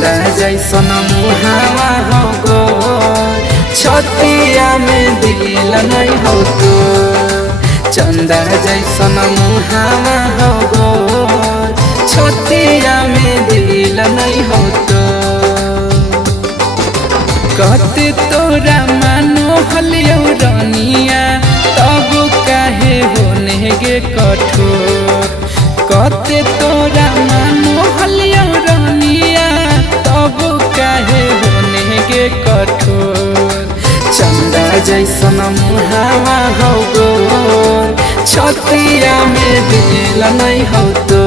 चंदा जैसन मुहावा हो गो छतिया में दिल नहीं हो तो चंदा जैसन मुहावा हो गो छतिया में दिल नहीं हो तो कहते तोरा मानो हलियो रानिया तब काहे होने गे कठोर कहते तोरा मानो हलियो रानिया तब काहे होने गे कठोर चंदा जैसन मुहावा हो गो छतिया में दिल नहीं हो तो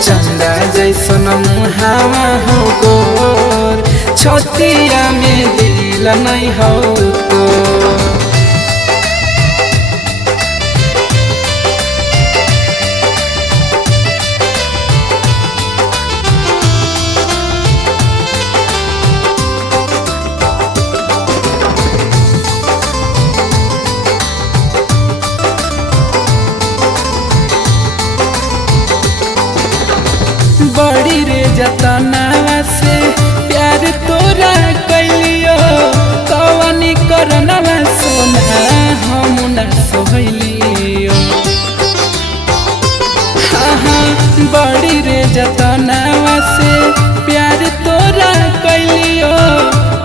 चंदा जैसन मुहावा हो गो छतिया में दिल नहीं हो तो बड़ी रे जतनावा से प्यार तोरा कैलियो कवनी करनवा सोना हम न सोहलियो हाँ बड़ी रे जतनावा से प्यार तोरा कैलियो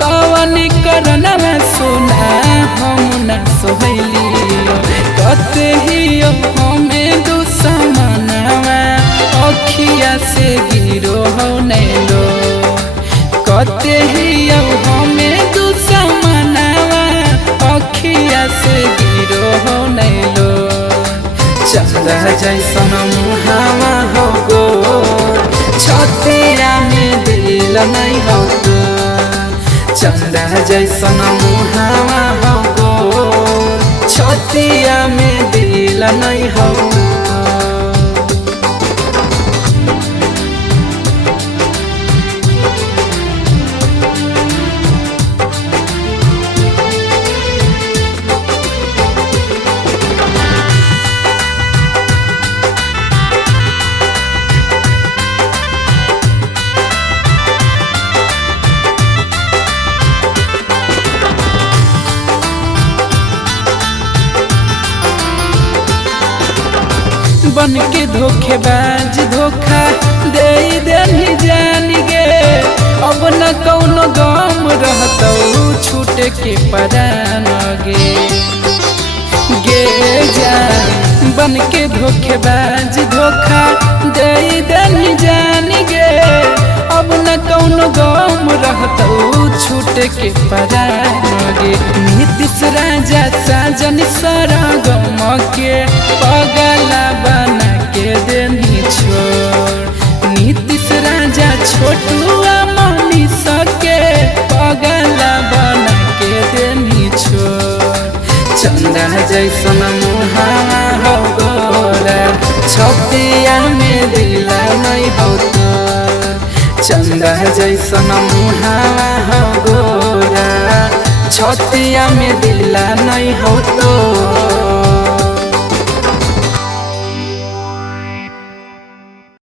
कवनी करनवा सोना हम न सोहलियो कते हियो हमें दुश्मनवा अखिया से गिरो हो नैलो कते हियो हमें दुश्मनवा अखिया से गिरो हो नैलो चंदा जैसन मुहावा हो गो छतिया में दिल नहीं हो तो चंदा जैसन मुहावा हो गो छतिया में दिल नहीं हो बन के धोखेबाज धोखा दे देनी जान गे अब न कौनो गम रहतौ छूटे के परान गे जान बन के धोखेबाज धोखा दे देनी जान गे अब न कौनो गम रहतौ छूटे के परान गे नीतीश राजा साजन सरगम के पगला बना के देनी छोड़ नीतीश राजा छोटुआ मनीष के पगला बना के देनी छोड़ चंदा जैसन मुहावा हो गोरा छतिया में दिल नहीं हो तो चंदा जैसन मुहावा हो गोरा छतिया में दिल नहीं हो तो